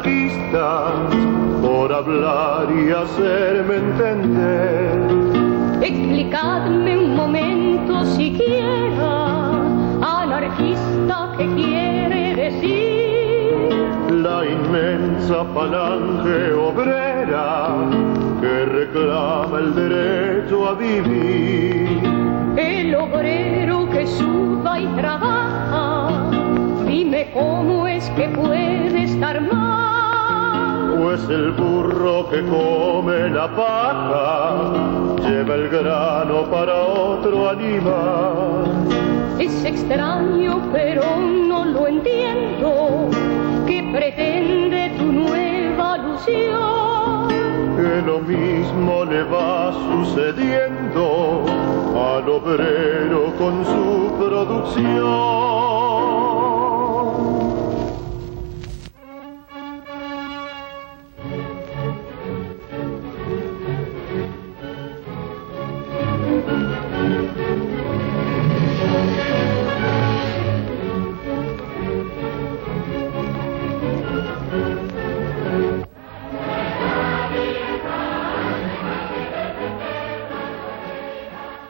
anarquistas por hablar y hacerme entender. Explicadme un momento siquiera, anarquista, ¿qué quiere decir? La inmensa falange obrera que reclama el derecho a vivir. El obrero que suda y trabaja, dime cómo es que puede estar mal. Pues el burro que come la paja lleva el grano para otro animal. Es extraño, pero no lo entiendo. ¿Qué pretende tu nueva alusión? Que lo mismo le va sucediendo al obrero con su producción.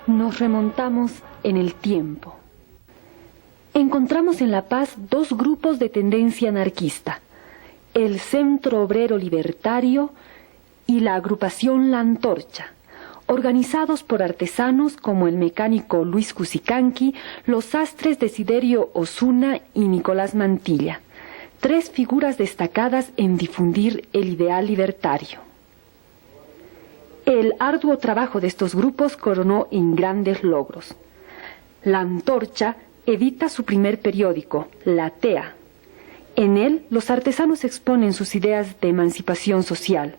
Nos remontamos en el tiempo. Encontramos en La Paz dos grupos de tendencia anarquista, el Centro Obrero Libertario y la agrupación La Antorcha, organizados por artesanos como el mecánico Luis Cusicanqui, los sastres Desiderio Osuna y Nicolás Mantilla, tres figuras destacadas en difundir el ideal libertario. El arduo trabajo de estos grupos coronó en grandes logros. La Antorcha edita su primer periódico, La Tea. En él, los artesanos exponen sus ideas de emancipación social.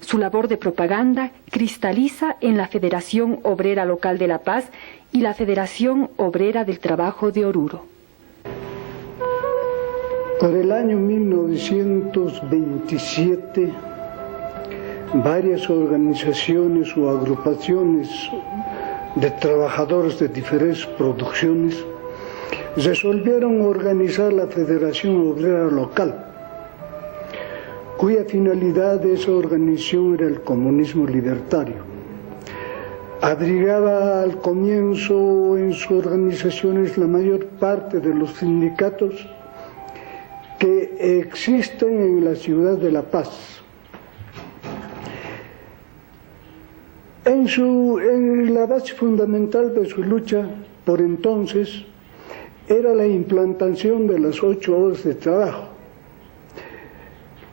Su labor de propaganda cristaliza en la Federación Obrera Local de La Paz y la Federación Obrera del Trabajo de Oruro. Por el año 1927, varias organizaciones o agrupaciones de trabajadores de diferentes producciones resolvieron organizar la Federación Obrera Local, cuya finalidad de esa organización era el comunismo libertario. Abrigaba al comienzo en sus organizaciones la mayor parte de los sindicatos que existen en la ciudad de La Paz. En la base fundamental de su lucha, por entonces, era la implantación de las 8 horas de trabajo,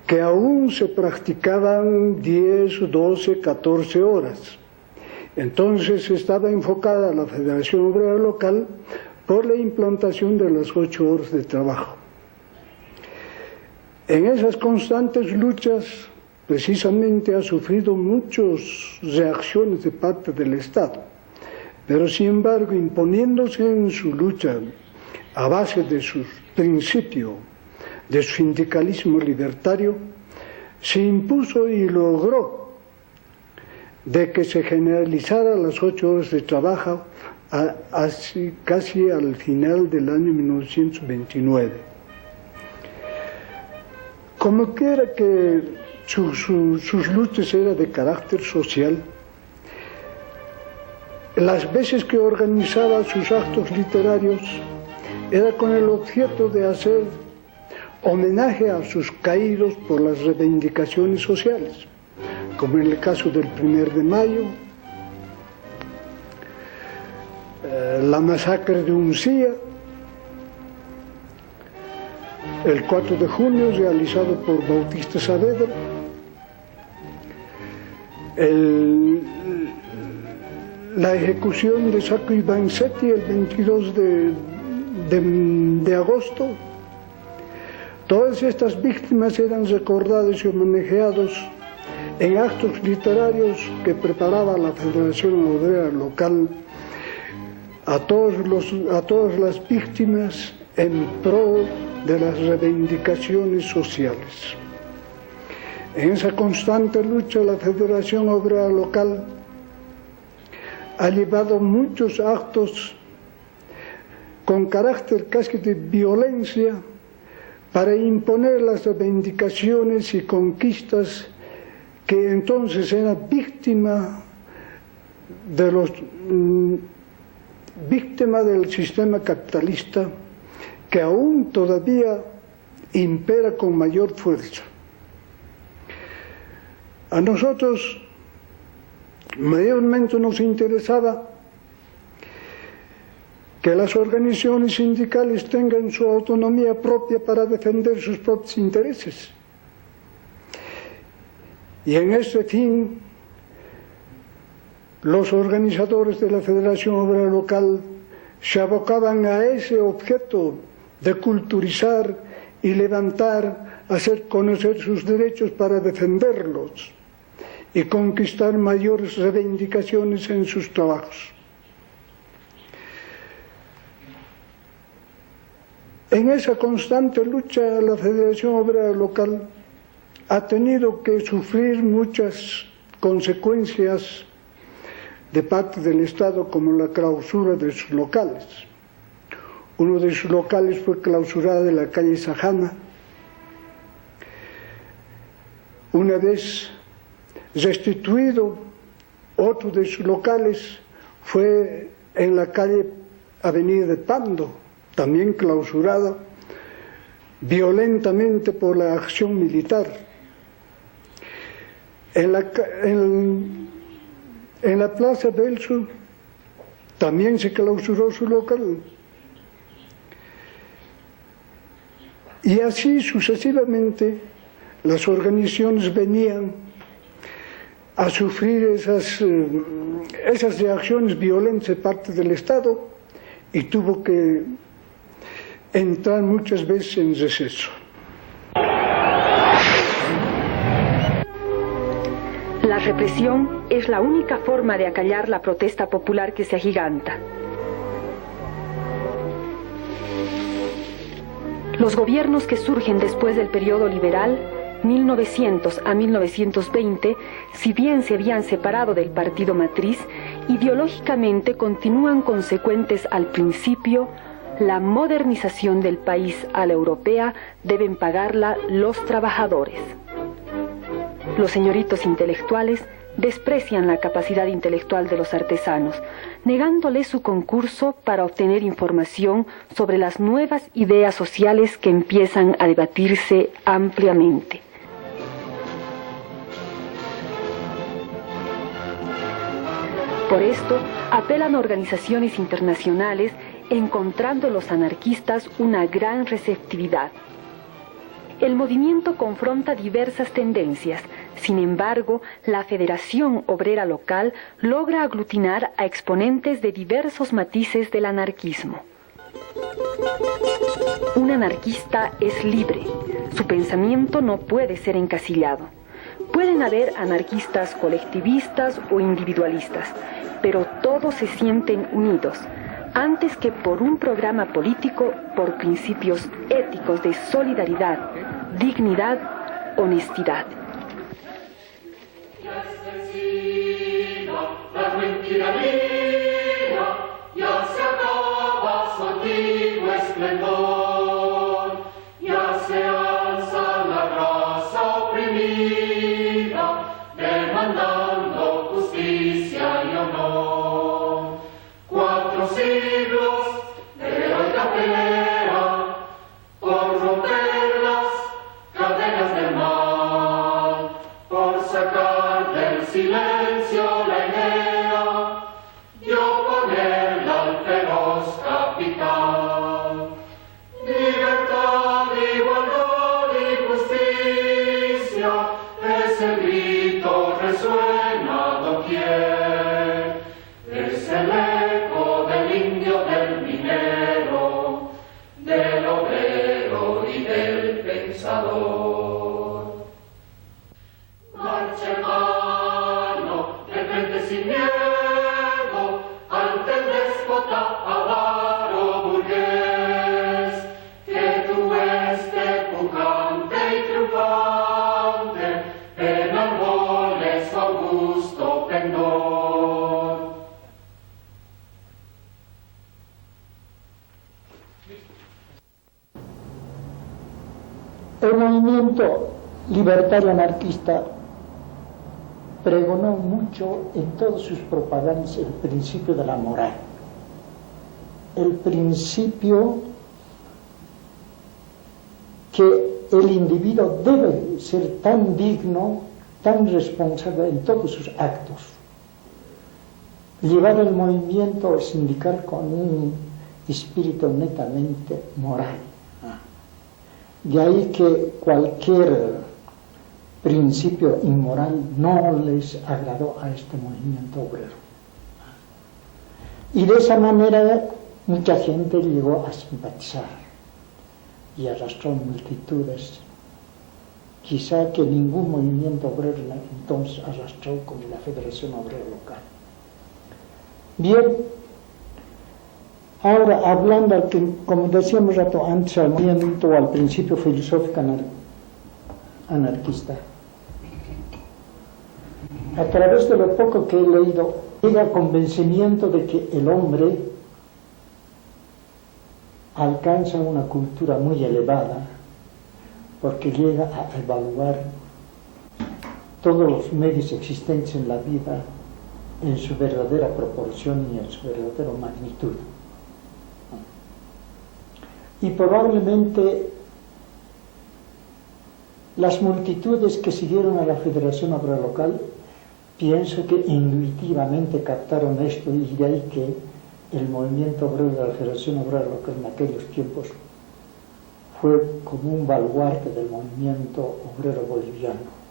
que aún se practicaban 10, 12, 14 horas. Entonces estaba enfocada la Federación Obrera Local por la implantación de las 8 horas de trabajo. En esas constantes luchas, precisamente ha sufrido muchas reacciones de parte del Estado, pero sin embargo, imponiéndose en su lucha a base de su principio, de su sindicalismo libertario, se impuso y logró de que se generalizaran las 8 horas de trabajo casi al final del año 1929. Como quiera que sus luchas eran de carácter social, las veces que organizaba sus actos literarios era con el objeto de hacer homenaje a sus caídos por las reivindicaciones sociales, como en el caso del 1 de mayo, la masacre de Uncía, el 4 de junio realizado por Bautista Saavedra, la ejecución de Sacco y Vanzetti el 22 de agosto. Todas estas víctimas eran recordadas y homenajeadas en actos literarios que preparaba la Federación Obrera Local a todas las víctimas en pro de las reivindicaciones sociales. En esa constante lucha, la Federación Obrera Local ha llevado muchos actos con carácter casi de violencia para imponer las reivindicaciones y conquistas que entonces era víctima del sistema capitalista, que aún todavía impera con mayor fuerza. A nosotros mayormente nos interesaba que las organizaciones sindicales tengan su autonomía propia para defender sus propios intereses. Y en ese fin, los organizadores de la Federación Obrera Local se abocaban a ese objeto de culturizar y levantar, hacer conocer sus derechos para defenderlos y conquistar mayores reivindicaciones en sus trabajos. En esa constante lucha, la Federación Obrera Local ha tenido que sufrir muchas consecuencias de parte del Estado, como la clausura de sus locales. Uno de sus locales fue clausurado en la calle Sajana. Una vez restituido, otro de sus locales fue en la calle Avenida de Pando, también clausurada violentamente por la acción militar. En la Plaza Belso también se clausuró su local. Y así sucesivamente las organizaciones venían a sufrir esas reacciones violentas de parte del Estado y tuvo que entrar muchas veces en receso. La represión es la única forma de acallar la protesta popular que se agiganta. Los gobiernos que surgen después del periodo liberal, 1900 a 1920, si bien se habían separado del partido matriz, ideológicamente continúan consecuentes al principio: la modernización del país a la europea deben pagarla los trabajadores. Los señoritos intelectuales desprecian la capacidad intelectual de los artesanos, negándoles su concurso para obtener información sobre las nuevas ideas sociales que empiezan a debatirse ampliamente. Por esto, apelan a organizaciones internacionales, encontrando en los anarquistas una gran receptividad. El movimiento confronta diversas tendencias. Sin embargo, la Federación Obrera Local logra aglutinar a exponentes de diversos matices del anarquismo. Un anarquista es libre. Su pensamiento no puede ser encasillado. Pueden haber anarquistas colectivistas o individualistas, pero todos se sienten unidos, antes que por un programa político, por principios éticos de solidaridad, dignidad, honestidad. movimiento libertario anarquista pregonó mucho en todas sus propagandas el principio de la moral, el principio que el individuo debe ser tan digno, tan responsable en todos sus actos. Llevar el movimiento sindical con un espíritu netamente moral. De ahí que cualquier principio inmoral no les agradó a este movimiento obrero. Y de esa manera mucha gente llegó a simpatizar y arrastró multitudes, quizá que ningún movimiento obrero entonces arrastró como la Federación Obrera Local. Bien, ahora hablando, como decíamos rato antes, al movimiento o al principio filosófico anarquista, a través de lo poco que he leído, llega al convencimiento de que el hombre alcanza una cultura muy elevada porque llega a evaluar todos los medios existentes en la vida en su verdadera proporción y en su verdadera magnitud. Y probablemente las multitudes que siguieron a la Federación Obrera Local, pienso que intuitivamente captaron esto, y de ahí que el movimiento obrero de la Federación Obrera Local en aquellos tiempos fue como un baluarte del movimiento obrero boliviano.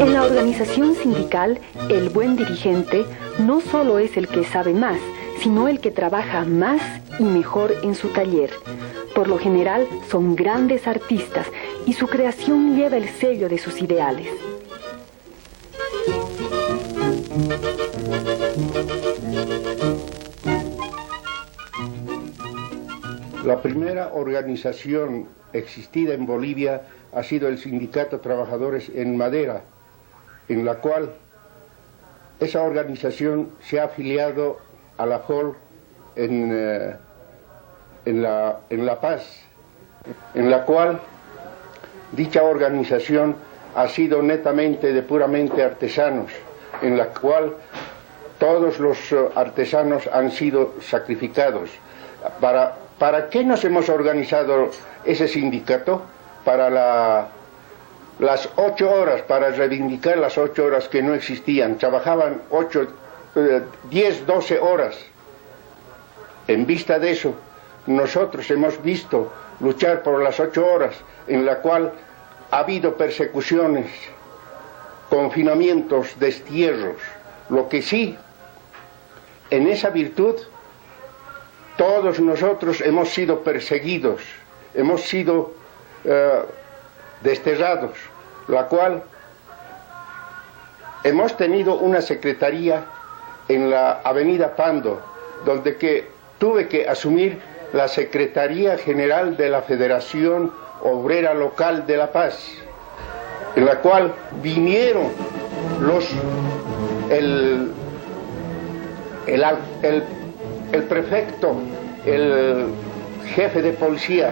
En la organización sindical, el buen dirigente no solo es el que sabe más, sino el que trabaja más y mejor en su taller. Por lo general, son grandes artistas y su creación lleva el sello de sus ideales. La primera organización existida en Bolivia ha sido el Sindicato Trabajadores en Madera, en la cual esa organización se ha afiliado a la FOL en La Paz, en la cual dicha organización ha sido netamente de puramente artesanos, en la cual todos los artesanos han sido sacrificados. ¿Para qué nos hemos organizado ese sindicato? Para las 8 horas, para reivindicar las 8 horas que no existían. Trabajaban 10, 12 horas. En vista de eso, nosotros hemos visto luchar por las 8 horas, en la cual ha habido persecuciones, confinamientos, destierros. Lo que sí, en esa virtud, todos nosotros hemos sido perseguidos, hemos sido desterrados, la cual hemos tenido una secretaría en la avenida Pando, donde tuve que asumir la Secretaría General de la Federación Obrera Local de La Paz, en la cual vinieron el prefecto, el jefe de policía,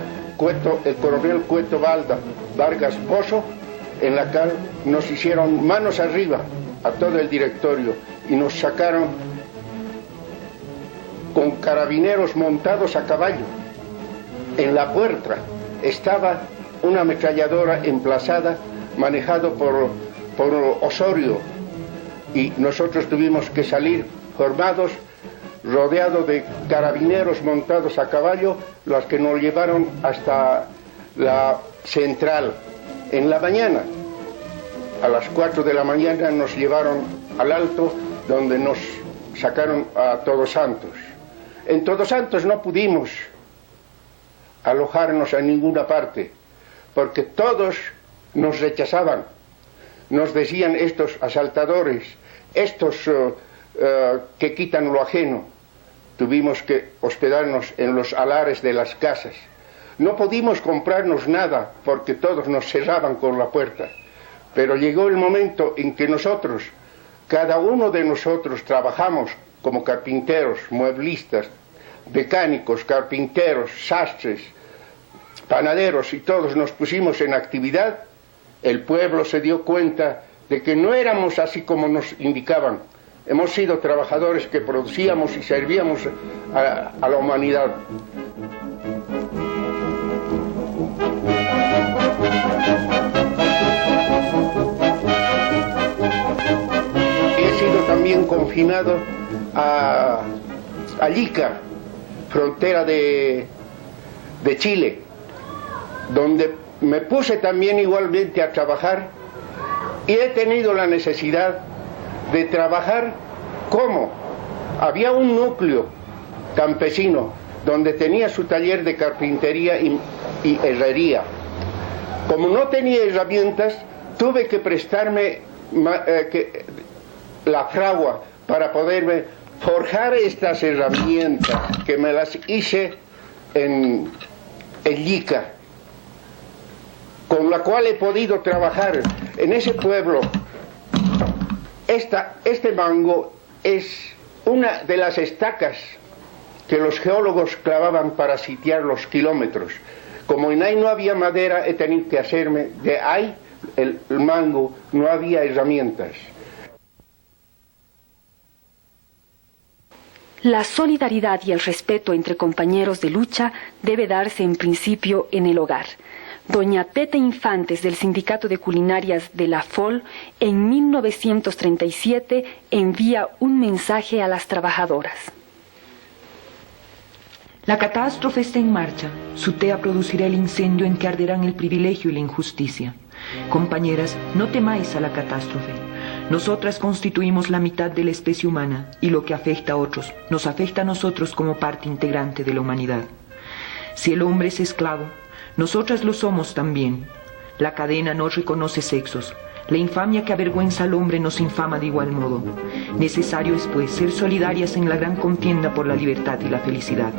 el coronel Cueto Vargas Pozo, en la cual nos hicieron manos arriba a todo el directorio y nos sacaron con carabineros montados a caballo. En la puerta estaba una ametralladora emplazada, manejado por Osorio, y nosotros tuvimos que salir formados, rodeados de carabineros montados a caballo, los que nos llevaron hasta la central. En la mañana, a las 4 de la mañana, nos llevaron al Alto, donde nos sacaron a Todos Santos. En Todos Santos no pudimos alojarnos a ninguna parte, porque todos nos rechazaban. Nos decían estos asaltadores, estos que quitan lo ajeno. Tuvimos que hospedarnos en los alares de las casas. No pudimos comprarnos nada porque todos nos cerraban con la puerta. Pero llegó el momento en que nosotros, cada uno de nosotros, trabajamos como carpinteros, mueblistas, mecánicos, carpinteros, sastres, panaderos, y todos nos pusimos en actividad. El pueblo se dio cuenta de que no éramos así como nos indicaban. Hemos sido trabajadores que producíamos y servíamos a la humanidad. He sido también confinado a Ica, frontera de Chile, donde me puse también igualmente a trabajar, y he tenido la necesidad de trabajar como había un núcleo campesino donde tenía su taller de carpintería y herrería. Como no tenía herramientas, tuve que prestarme la fragua para poderme forjar estas herramientas, que me las hice en Ica, con la cual he podido trabajar en ese pueblo. Este mango es una de las estacas que los geólogos clavaban para sitiar los kilómetros. Como en ahí no había madera, he tenido que hacerme de ahí el mango, no había herramientas. La solidaridad y el respeto entre compañeros de lucha debe darse en principio en el hogar. Doña Tete Infantes, del Sindicato de Culinarias de la FOL, en 1937 envía un mensaje a las trabajadoras. La catástrofe está en marcha. Su tea producirá el incendio en que arderán el privilegio y la injusticia. Compañeras, no temáis a la catástrofe. Nosotras constituimos la mitad de la especie humana, y lo que afecta a otros nos afecta a nosotros como parte integrante de la humanidad. Si el hombre es esclavo, nosotras lo somos también. La cadena no reconoce sexos. La infamia que avergüenza al hombre nos infama de igual modo. Necesario es, pues, ser solidarias en la gran contienda por la libertad y la felicidad.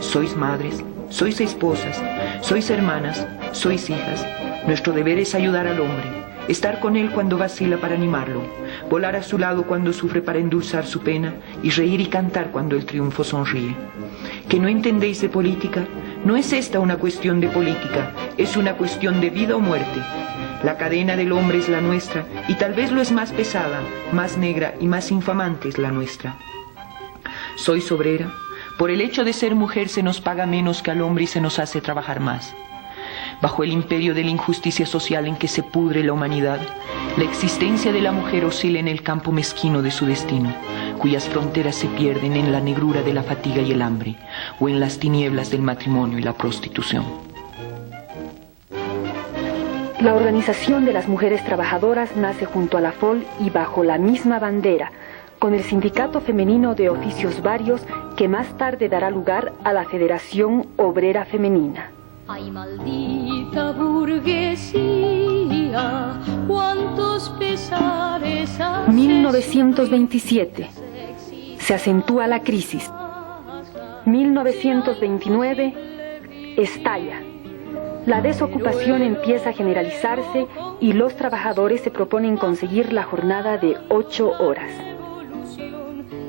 Sois madres, sois esposas, sois hermanas, sois hijas. Nuestro deber es ayudar al hombre, estar con él cuando vacila para animarlo, volar a su lado cuando sufre para endulzar su pena, y reír y cantar cuando el triunfo sonríe. ¿Que no entendéis de política? No es esta una cuestión de política, es una cuestión de vida o muerte. La cadena del hombre es la nuestra, y tal vez lo es más pesada, más negra y más infamante es la nuestra. Sois obrera. Por el hecho de ser mujer se nos paga menos que al hombre y se nos hace trabajar más. Bajo el imperio de la injusticia social en que se pudre la humanidad, la existencia de la mujer oscila en el campo mezquino de su destino, cuyas fronteras se pierden en la negrura de la fatiga y el hambre, o en las tinieblas del matrimonio y la prostitución. La Organización de las Mujeres Trabajadoras nace junto a la FOL y bajo la misma bandera, con el Sindicato Femenino de Oficios Varios, que más tarde dará lugar a la Federación Obrera Femenina. Ay, maldita burguesía, cuántos pesares. 1927. Se acentúa la crisis. 1929. Estalla. La desocupación empieza a generalizarse y los trabajadores se proponen conseguir la jornada de 8 horas.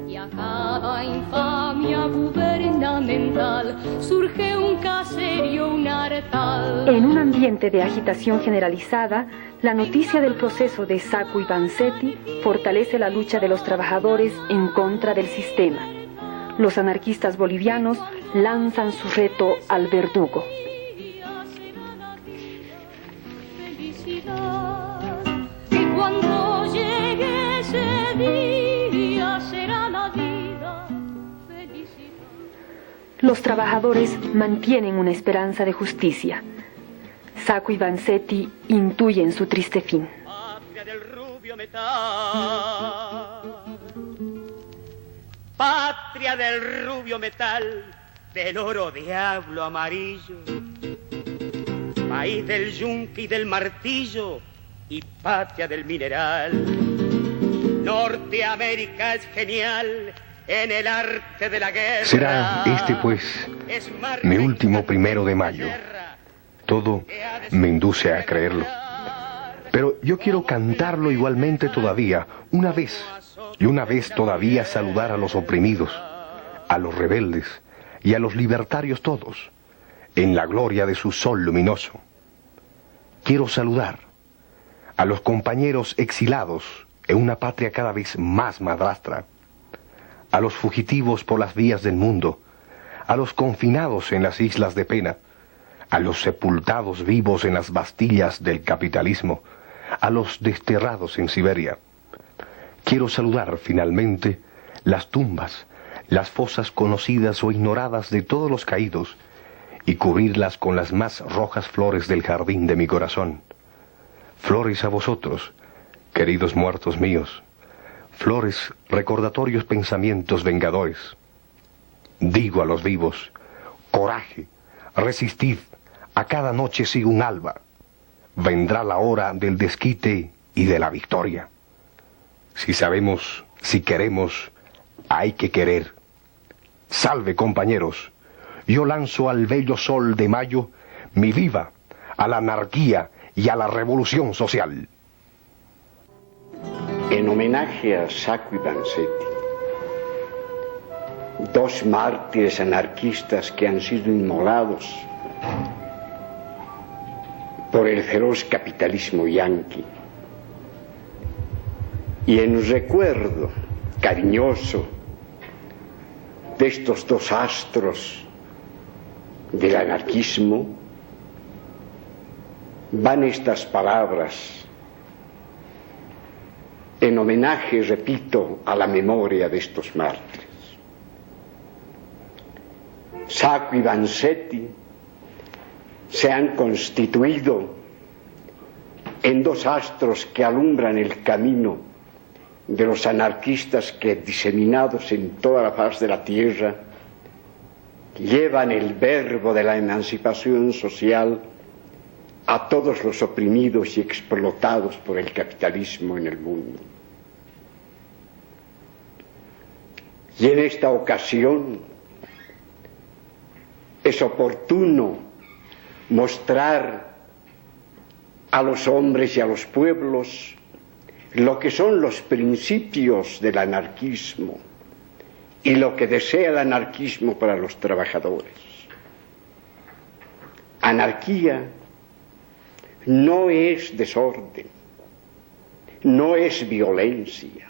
Y a cada infamia gubernamental surge un caserío, un hartal. En un ambiente de agitación generalizada, la noticia del proceso de Sacco y Vanzetti fortalece la lucha de los trabajadores en contra del sistema. Los anarquistas bolivianos lanzan su reto al verdugo. Que cuando llegue ese día será la vida. los trabajadores mantienen una esperanza de justicia. Sacco y Vanzetti intuyen su triste fin. Patria del rubio metal, patria del rubio metal, del oro diablo amarillo, país del yunque y del martillo y patria del mineral. Norteamérica es genial en el arte de la guerra. Será este, pues, mi último 1 de mayo. Todo me induce a creerlo. Pero yo quiero cantarlo igualmente todavía, una vez, y una vez todavía saludar a los oprimidos, a los rebeldes y a los libertarios todos, en la gloria de su sol luminoso. Quiero saludar a los compañeros exilados en una patria cada vez más madrastra, a los fugitivos por las vías del mundo, a los confinados en las islas de pena, a los sepultados vivos en las bastillas del capitalismo, a los desterrados en Siberia. Quiero saludar finalmente las tumbas, las fosas conocidas o ignoradas de todos los caídos y cubrirlas con las más rojas flores del jardín de mi corazón. Flores a vosotros, queridos muertos míos, flores recordatorios pensamientos vengadores. Digo a los vivos, coraje, resistid, a cada noche sigue un alba. Vendrá la hora del desquite y de la victoria. Si sabemos, si queremos, hay que querer. Salve, compañeros. Yo lanzo al bello sol de mayo mi viva a la anarquía y a la revolución social. En homenaje a Sacco y Vanzetti, 2 mártires anarquistas que han sido inmolados por el feroz capitalismo yanqui, y en recuerdo cariñoso de estos 2 astros del anarquismo, van estas palabras en homenaje, repito, a la memoria de estos mártires. Sacco y Vanzetti se han constituido en 2 astros que alumbran el camino de los anarquistas que, diseminados en toda la faz de la tierra, llevan el verbo de la emancipación social a todos los oprimidos y explotados por el capitalismo en el mundo. Y en esta ocasión es oportuno mostrar a los hombres y a los pueblos lo que son los principios del anarquismo y lo que desea el anarquismo para los trabajadores. Anarquía no es desorden, no es violencia.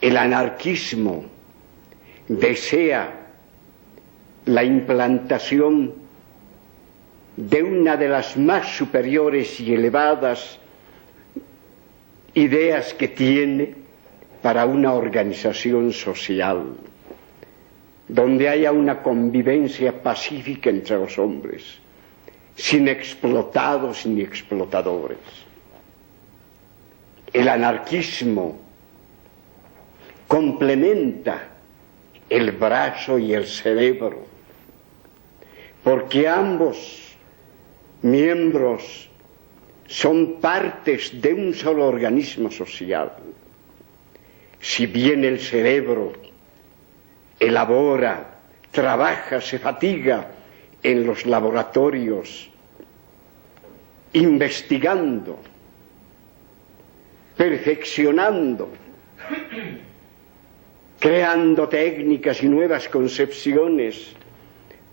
El anarquismo desea la implantación de una de las más superiores y elevadas ideas que tiene para una organización social, donde haya una convivencia pacífica entre los hombres, sin explotados ni explotadores. El anarquismo complementa el brazo y el cerebro, porque ambos miembros son partes de un solo organismo social. Si bien el cerebro elabora, trabaja, se fatiga en los laboratorios, investigando, perfeccionando, creando técnicas y nuevas concepciones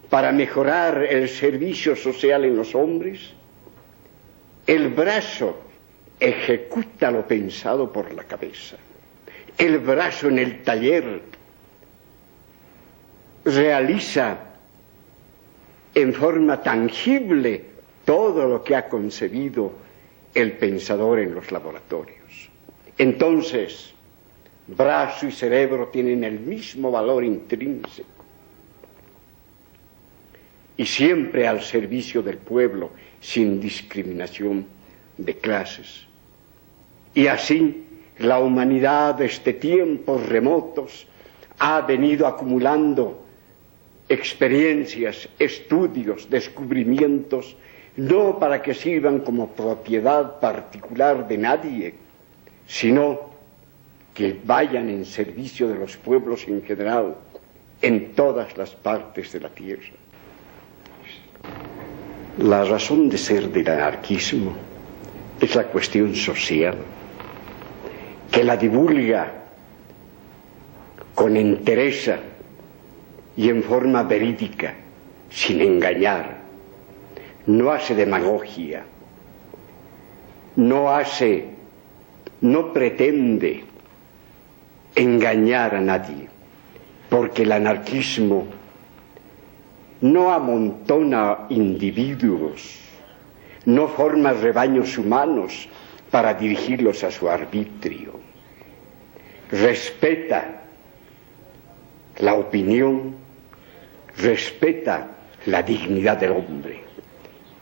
para mejorar el servicio social en los hombres, el brazo ejecuta lo pensado por la cabeza. El brazo en el taller realiza en forma tangible todo lo que ha concebido el pensador en los laboratorios. Entonces, brazo y cerebro tienen el mismo valor intrínseco y siempre al servicio del pueblo, sin discriminación de clases. Y así la humanidad desde tiempos remotos ha venido acumulando experiencias, estudios, descubrimientos, no para que sirvan como propiedad particular de nadie, sino que vayan en servicio de los pueblos en general, en todas las partes de la tierra. La razón de ser del anarquismo es la cuestión social, que la divulga con entereza y en forma verídica, sin engañar. No hace demagogia, no pretende engañar a nadie, porque el anarquismo no amontona individuos, no forma rebaños humanos para dirigirlos a su arbitrio. Respeta la opinión, respeta la dignidad del hombre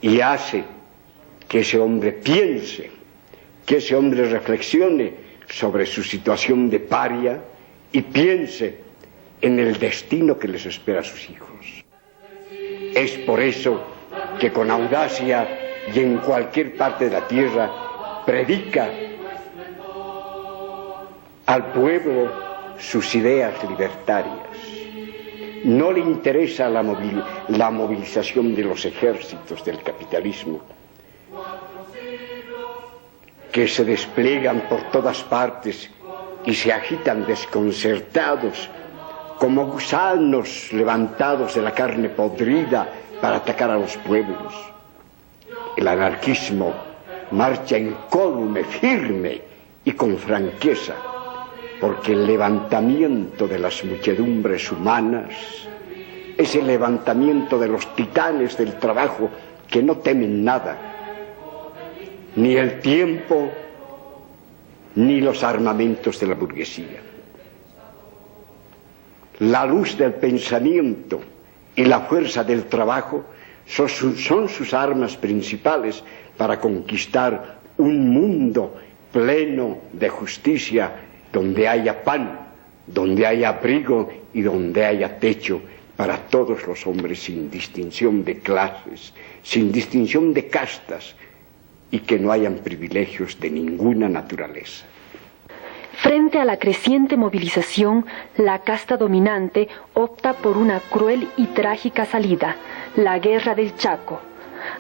y hace que ese hombre piense, que ese hombre reflexione sobre su situación de paria y piense en el destino que les espera a sus hijos. Es por eso que con audacia y en cualquier parte de la tierra predica al pueblo sus ideas libertarias. No le interesa la movilización de los ejércitos del capitalismo, que se despliegan por todas partes y se agitan desconcertados como gusanos levantados de la carne podrida para atacar a los pueblos. El anarquismo marcha incólume, firme y con franqueza, porque el levantamiento de las muchedumbres humanas es el levantamiento de los titanes del trabajo que no temen nada, ni el tiempo, ni los armamentos de la burguesía. La luz del pensamiento y la fuerza del trabajo son sus armas principales para conquistar un mundo pleno de justicia, donde haya pan, donde haya abrigo y donde haya techo para todos los hombres, sin distinción de clases, sin distinción de castas, y que no hayan privilegios de ninguna naturaleza. Frente a la creciente movilización, la casta dominante opta por una cruel y trágica salida, la Guerra del Chaco.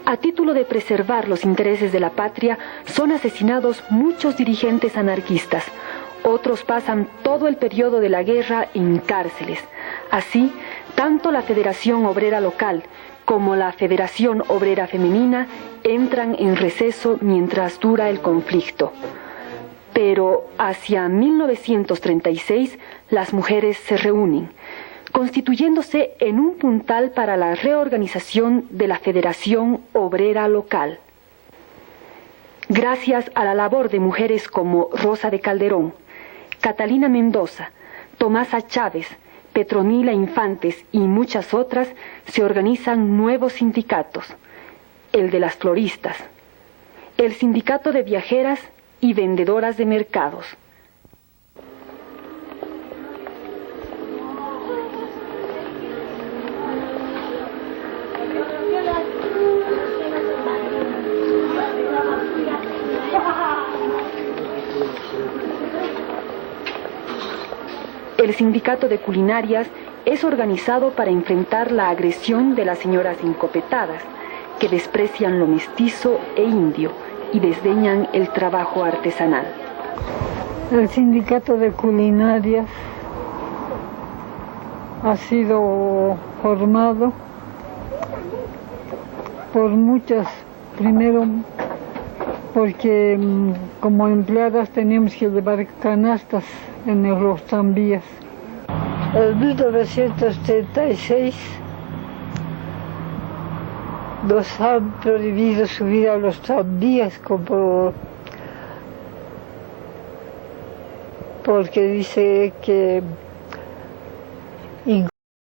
A título de preservar los intereses de la patria, son asesinados muchos dirigentes anarquistas. Otros pasan todo el periodo de la guerra en cárceles. Así, tanto la Federación Obrera Local como la Federación Obrera Femenina entran en receso mientras dura el conflicto. Pero hacia 1936 las mujeres se reúnen, constituyéndose en un puntal para la reorganización de la Federación Obrera Local. Gracias a la labor de mujeres como Rosa de Calderón, Catalina Mendoza, Tomasa Chávez, Petronila Infantes y muchas otras, se organizan nuevos sindicatos: el de las floristas, el sindicato de viajeras y vendedoras de mercados. El sindicato de culinarias es organizado para enfrentar la agresión de las señoras encopetadas, que desprecian lo mestizo e indio y desdeñan el trabajo artesanal. El sindicato de culinarias ha sido formado por muchas, primero porque como empleadas teníamos que llevar canastas en los tranvías. En 1936 nos han prohibido subir a los tranvías como porque dice que